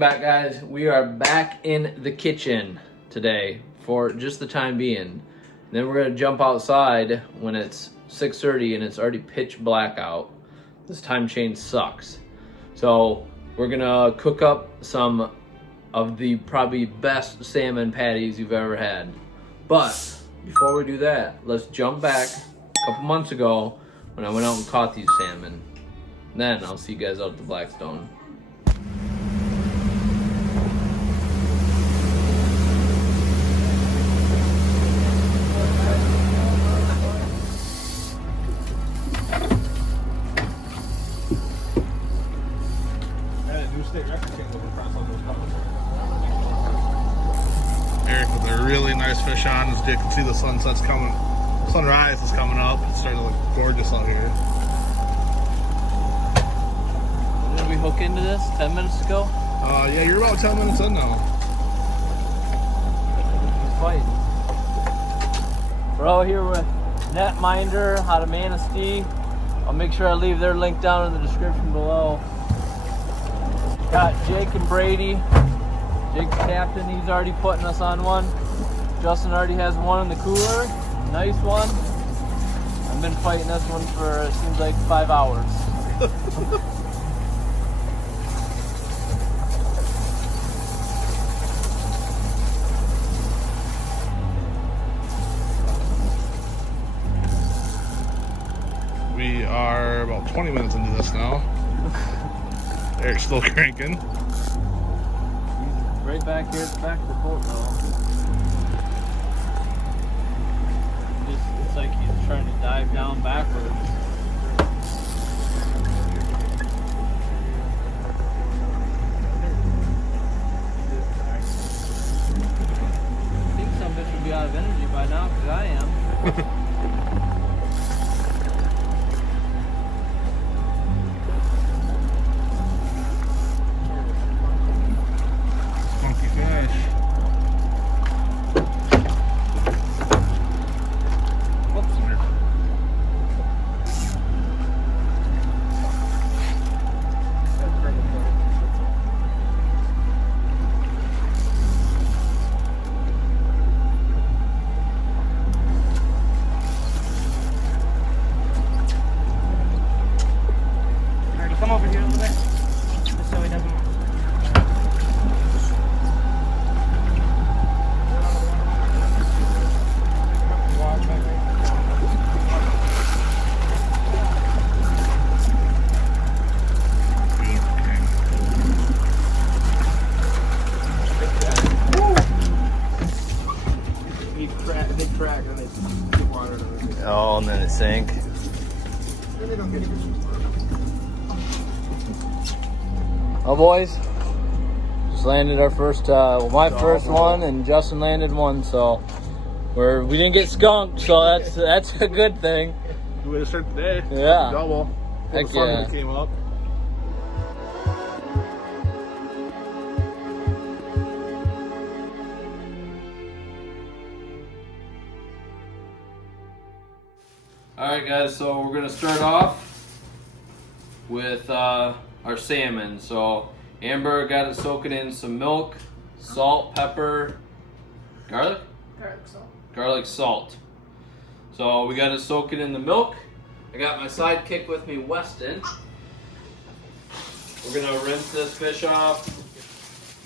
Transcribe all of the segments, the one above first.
back, guys. We are back in the kitchen today for just the time being. Then we're gonna jump outside when it's 6:30 and it's already pitch black out. This time change sucks. So we're gonna cook up some of the probably best salmon patties you've ever had. But before we do that, let's jump back a couple months ago when I went out and caught these salmon. Then I'll see you guys out at the Blackstone. Eric with a really nice fish on. As you can see, the sunrise is coming up. It's starting to look gorgeous out here. Did we hook into this 10 minutes ago? Yeah, you're about 10 minutes in now. He's fighting. We're out here with Netminder, how to manistee. I'll make sure I leave their link down in the description below. Got Jake and Brady. Jake's captain, he's already putting us on one. Justin already has one in the cooler. Nice one. I've been fighting this one for, it seems like 5 hours. We are about 20 minutes into this now. Eric's still cranking. He's right back here at the back of the boat now. It's like he's trying to dive down backwards. I think some bitch would be out of energy by now, because I am. Come over here a little bit, just so he doesn't. Big crack, and they get water and everything. Oh, and then it sank. They don't get it. Oh, boys, just landed our first, my first one, and Justin landed one, so we didn't get skunked, so that's a good thing. Good way to start the day. Yeah. Double. Heck The sun yeah. that came up. Alright guys, so we're gonna start off with our salmon. So Amber got it soaking in some milk, salt, pepper, garlic? Garlic salt. So we got it soaking in the milk. I got my sidekick with me, Weston. We're gonna rinse this fish off.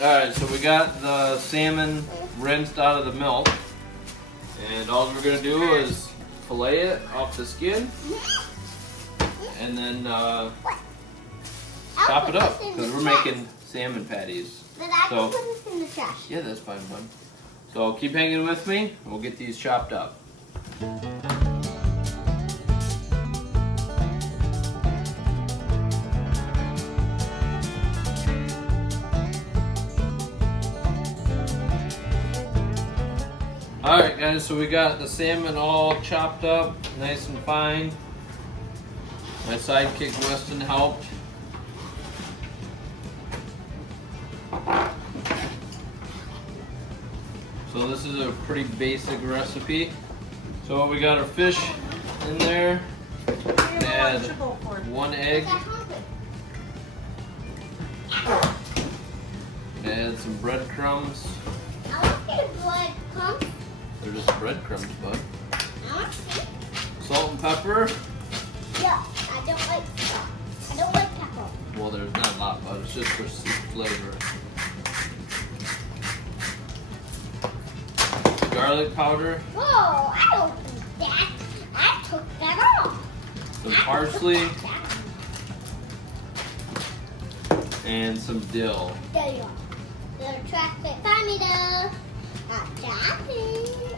Alright, so we got the salmon rinsed out of the milk. And all we're gonna do is fillet it off the skin. And then chop it up, because we're making salmon patties. But I So- can put this in the trash. Yeah, that's fine, bud. So keep hanging with me, and we'll get these chopped up. Alright guys, so we got the salmon all chopped up, nice and fine. My sidekick Weston helped. So this is a pretty basic recipe. So we got our fish in there. Add 1 egg. some breadcrumbs. I want the breadcrumbs. They're just breadcrumbs, bud. I want to. Salt and pepper. Yeah, I don't like salt. I don't like pepper. Well, there's not a lot, but it's just for flavor. Garlic powder. Whoa, I don't think that. I took that off. Some parsley. And some dill. There you are. Little chocolate tomato. Hot chocolate.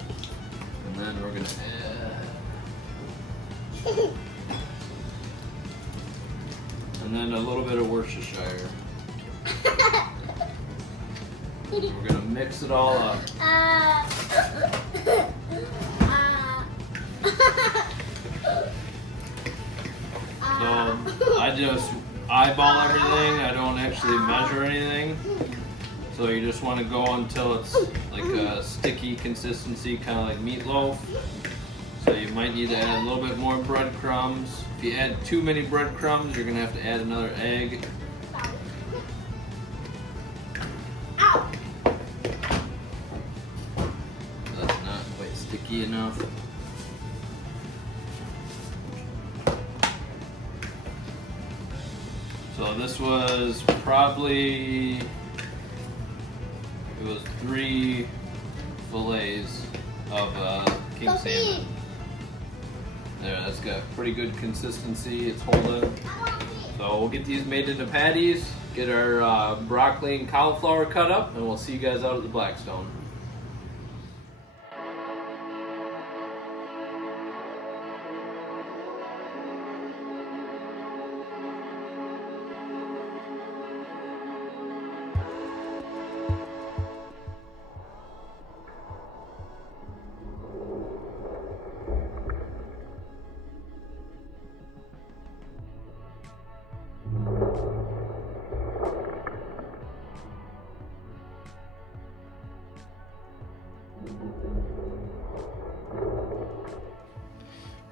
And then we're gonna add. And then a little bit of Worcestershire. We're gonna mix it all up. So I just eyeball everything. I don't actually measure anything. So you just want to go until it's like a sticky consistency, kind of like meatloaf. So you might need to add a little bit more breadcrumbs. If you add too many breadcrumbs, you're gonna have to add another egg. That's not quite sticky enough. So this was probably, it was 3 fillets of king salmon. There, that's got pretty good consistency. It's holding. So we'll get these made into patties, get our broccoli and cauliflower cut up, and we'll see you guys out at the Blackstone.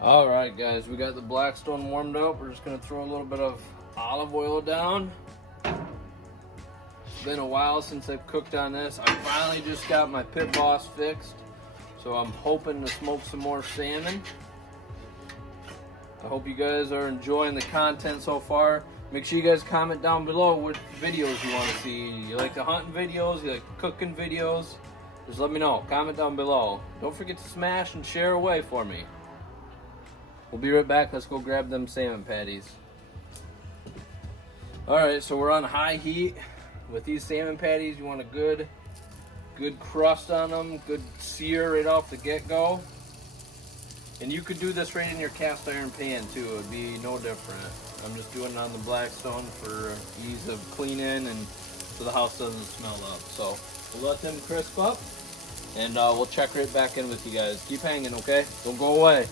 Alright guys, we got the Blackstone warmed up. We're just going to throw a little bit of olive oil down. It's been a while since I've cooked on this. I finally just got my pit boss fixed, so I'm hoping to smoke some more salmon. I hope you guys are enjoying the content so far. Make sure you guys comment down below what videos you want to see. You like the hunting videos? You like the cooking videos? Just let me know. Comment down below. Don't forget to smash and share away for me. We'll be right back. Let's go grab them salmon patties. Alright, so we're on high heat. With these salmon patties, you want a good crust on them, good sear right off the get-go. And you could do this right in your cast iron pan too. It would be no different. I'm just doing it on the Blackstone for ease of cleaning and so the house doesn't smell up. So we'll let them crisp up and we'll check right back in with you guys. Keep hanging, okay? Don't go away.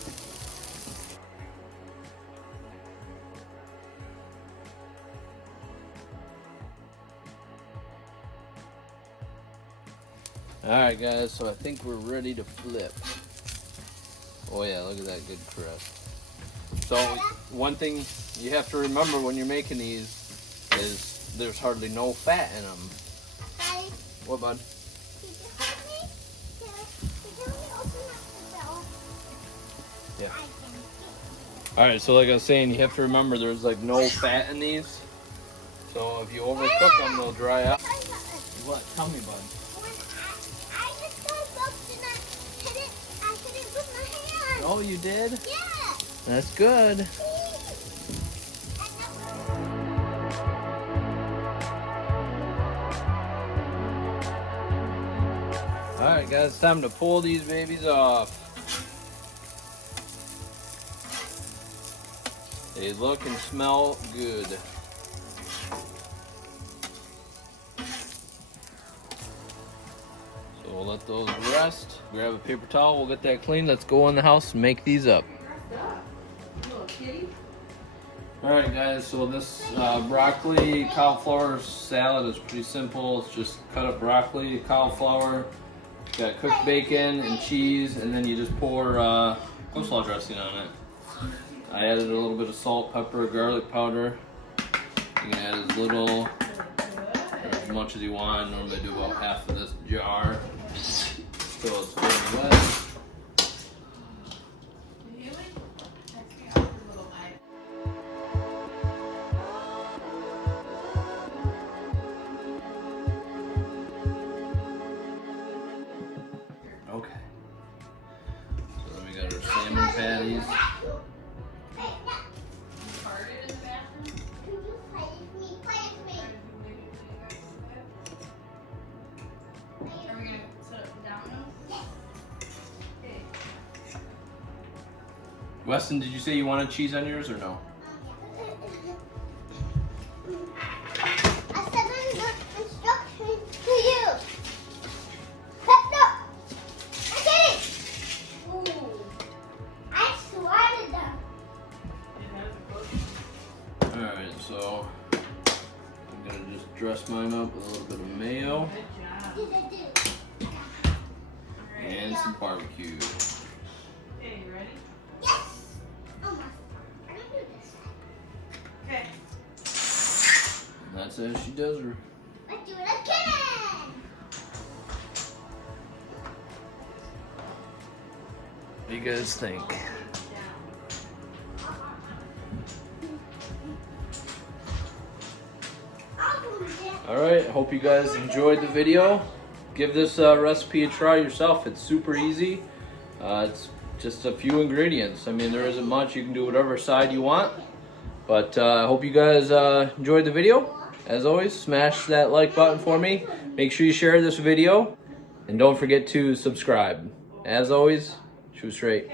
Alright guys, so I think we're ready to flip. Oh yeah, look at that good crust. So one thing you have to remember when you're making these is there's hardly no fat in them. Daddy, What, bud? could you help me? Could you open up the door? Yeah. I can Alright, so like I was saying, you have to remember there's like no fat in these. So if you overcook them, they'll dry out. What? Tell me, bud. I just got soaked and I hit it with my hand. Oh, you did? Yeah. That's good. Alright guys, it's time to pull these babies off. They look and smell good. So we'll let those rest. Grab a paper towel, we'll get that clean. Let's go in the house and make these up. Alright guys, so this broccoli cauliflower salad is pretty simple. It's just cut up broccoli, cauliflower, got cooked bacon and cheese, and then you just pour coleslaw dressing on it. I added a little bit of salt, pepper, garlic powder. You can add as little or as as much as you want. Normally do about half of this jar. So it's very wet. Okay. So then we got our salmon patties. Weston, did you say you wanted cheese on yours or no? I said the instructions to you. No, I did it. Ooh, I swatted them. Alright, so I'm gonna just dress mine up with a little bit of mayo and some barbecue. Okay, you ready? Yes. Almost. I'm gonna do this. Okay. And that's as she does her. Let's do it again. What do you guys think? Alright, hope you guys enjoyed the video. Give this recipe a try yourself. It's super easy. It's just a few ingredients. I mean, there isn't much. You can do whatever side you want. But I hope you guys enjoyed the video. As always, smash that like button for me. Make sure you share this video. And don't forget to subscribe. As always, shoot straight.